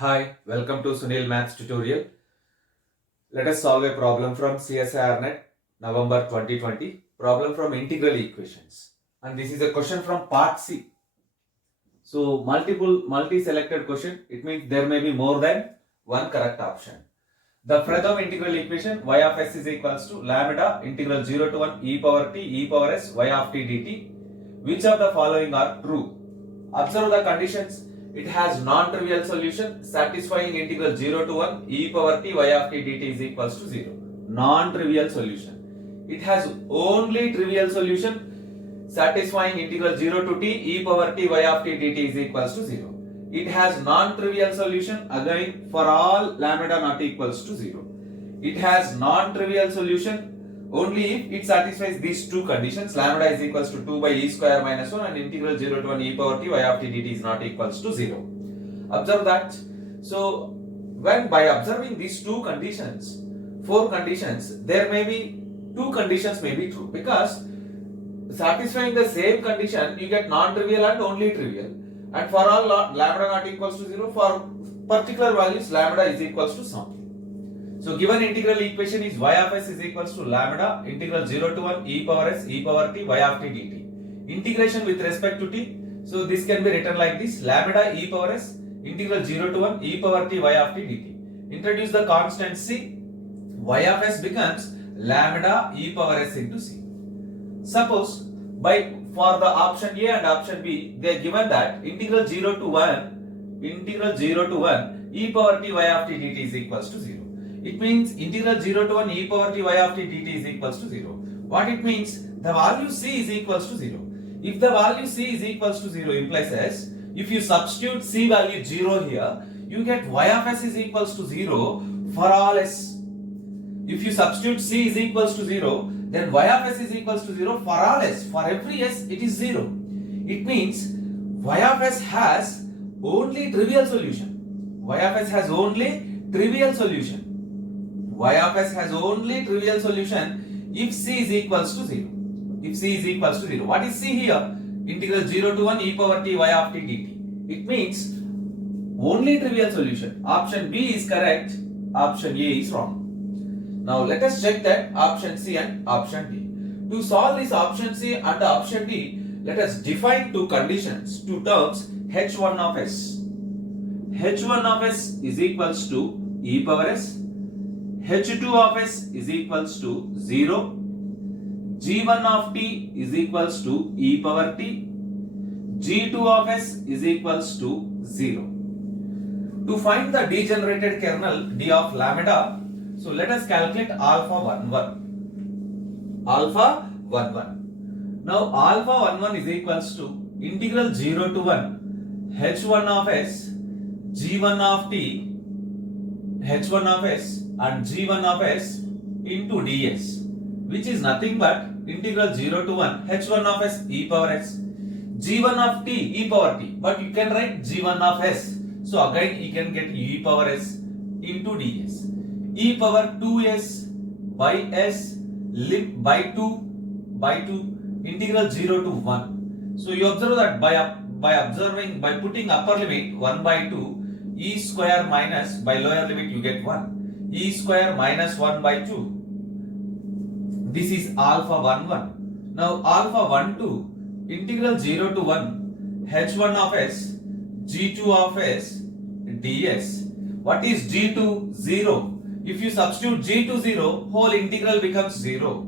Hi, welcome to Sunil Maths tutorial. Let us solve a problem from CSIRNet November 2020. Problem from integral equations. And this is a question from part C. So multi-selected question. It means there may be more than one correct option. The Fredholm integral equation y of s is equals to lambda integral 0 to 1 e power t e power s y of t dt. Which of the following are true? Observe the conditions. It has non-trivial solution satisfying integral 0 to 1 e power t y of t dt is equals to 0. Non-trivial solution. It has only trivial solution satisfying integral 0 to t e power t y of t dt is equals to 0. It has non-trivial solution again for all lambda not equals to 0. It has non-trivial solution only if it satisfies these two conditions. Lambda is equals to 2 by e square minus 1 and integral 0 to 1 e power t y of t dt is not equals to 0. Observe that. So when by observing these two conditions, four conditions, there may be two conditions may be true, because satisfying the same condition you get non-trivial and only trivial, and for all lambda not equals to 0, for particular values lambda is equals to something. So given integral equation is y of s is equals to lambda integral 0 to 1 e power s e power t y of t dt. Integration with respect to t, so this can be written like this: lambda e power s integral 0 to 1 e power t y of t dt. Introduce the constant c, y of s becomes lambda e power s into c. Suppose for the option A and option B, they are given that integral 0 to 1 e power ty of t dt is equals to 0. It means integral 0 to 1 e power ty of t dt is equals to 0. What it means? The value c is equals to 0. If the value c is equals to 0 implies as, if you substitute c value 0 here, you get y of s is equals to 0 for all s. If you substitute c is equals to 0, then y of s is equals to 0 for all s. For every s, it is 0. It means y of s has only trivial solution. Y of s has only trivial solution. Y of s has only trivial solution if c is equals to 0. If c is equals to 0. What is c here? Integral 0 to 1 e power t y of t dt. It means only trivial solution. Option B is correct. Option A is wrong. Now let us check that option C and option D. To solve this option C and option D, let us define two conditions, two terms, h1 of s. h1 of s is equals to e power s. h2 of s is equals to 0. g1 of t is equals to e power t. g2 of s is equals to 0. To find the degenerated kernel d of lambda, so let us calculate alpha 11. Alpha 11. Now alpha 11 is equals to integral 0 to 1 h1 of s, g1 of t, h1 of s and g1 of s into ds, which is nothing but integral 0 to 1 h1 of s e power s, g1 of t e power t, but you can write g1 of s. So again you can get e power s into ds. E power 2s by s by 2 integral 0 to 1. So you observe that by putting upper limit 1 by 2, e square minus by lower limit you get 1, e square minus 1 by 2. This is alpha 11. Now alpha 12 integral 0 to 1 h1 of s, g2 of s ds. What is g2? 0. If you substitute g to 0, whole integral becomes 0.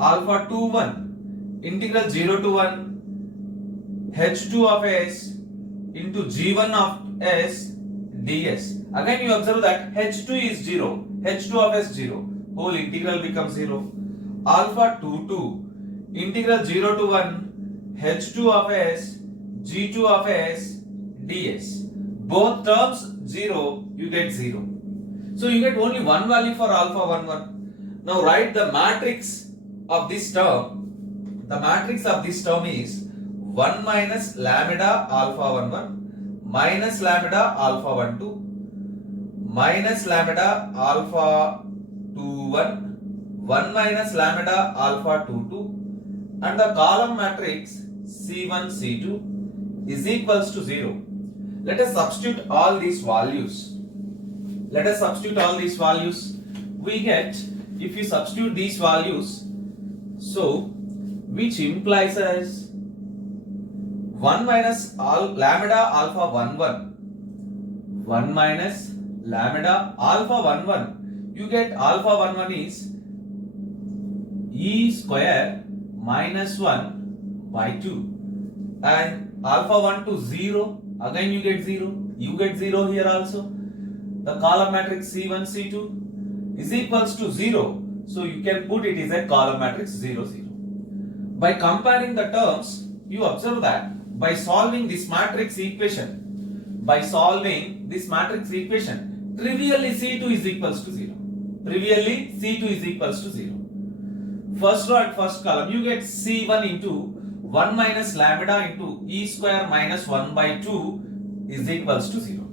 Alpha 21 integral 0 to 1 h2 of s into g1 of s ds. Again you observe that h2 is 0, h2 of s 0, whole integral becomes 0. Alpha 22 integral 0 to 1 h2 of s, g2 of s ds. Both terms 0, you get 0. So you get only one value for alpha 11. Now write the matrix of this term. The matrix of this term is 1 minus lambda alpha 11 minus lambda alpha 12 minus lambda alpha 21 1 minus lambda alpha 22, and the column matrix C1 C2 is equals to 0. Let us substitute all these values. We get, if you substitute these values, so which implies as 1 minus lambda alpha 1 1 minus lambda alpha 1 1, you get alpha 1 1 is e square minus 1 by 2, and alpha 1 to 0, again you get 0 here also. The column matrix C1 C2 is equals to 0, so you can put it as a column matrix 0 0. By comparing the terms, you observe that by solving this matrix equation, trivially C2 is equals to 0. First row and first column, you get C1 into 1 minus lambda into e square minus 1 by 2 is equals to 0.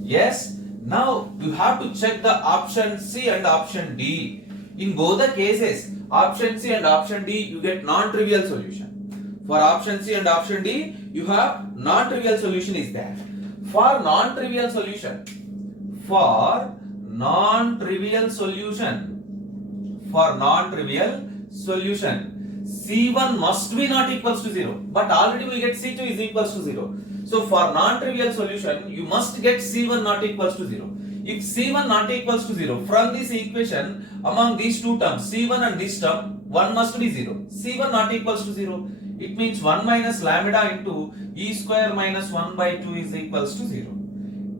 Yes, now you have to check the option C and option D. In both the cases, option C and option D, you get non-trivial solution. For option C and option D, you have non-trivial solution is there. For non-trivial solution, C1 must be not equals to 0, but already we get C2 is equals to 0. So for non-trivial solution, you must get C1 not equals to 0. If C1 not equals to 0, from this equation, among these two terms, C1 and this term, 1 must be 0. C1 not equals to 0. It means 1 minus lambda into e square minus 1 by 2 is equals to 0.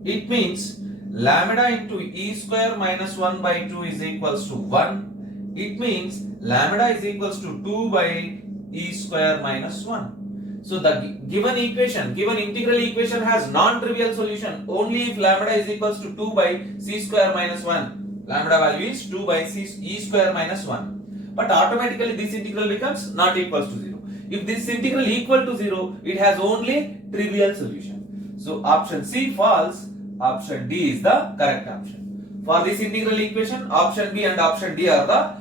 It means lambda into e square minus 1 by 2 is equals to 1. It means lambda is equals to 2 by e square minus 1. So the given integral equation has non-trivial solution only if lambda is equals to 2 by c square minus 1. Lambda value is 2 by e square minus 1. But automatically this integral becomes not equals to 0. If this integral equal to 0, it has only trivial solution. So option C false, option D is the correct option. For this integral equation, option B and option D are the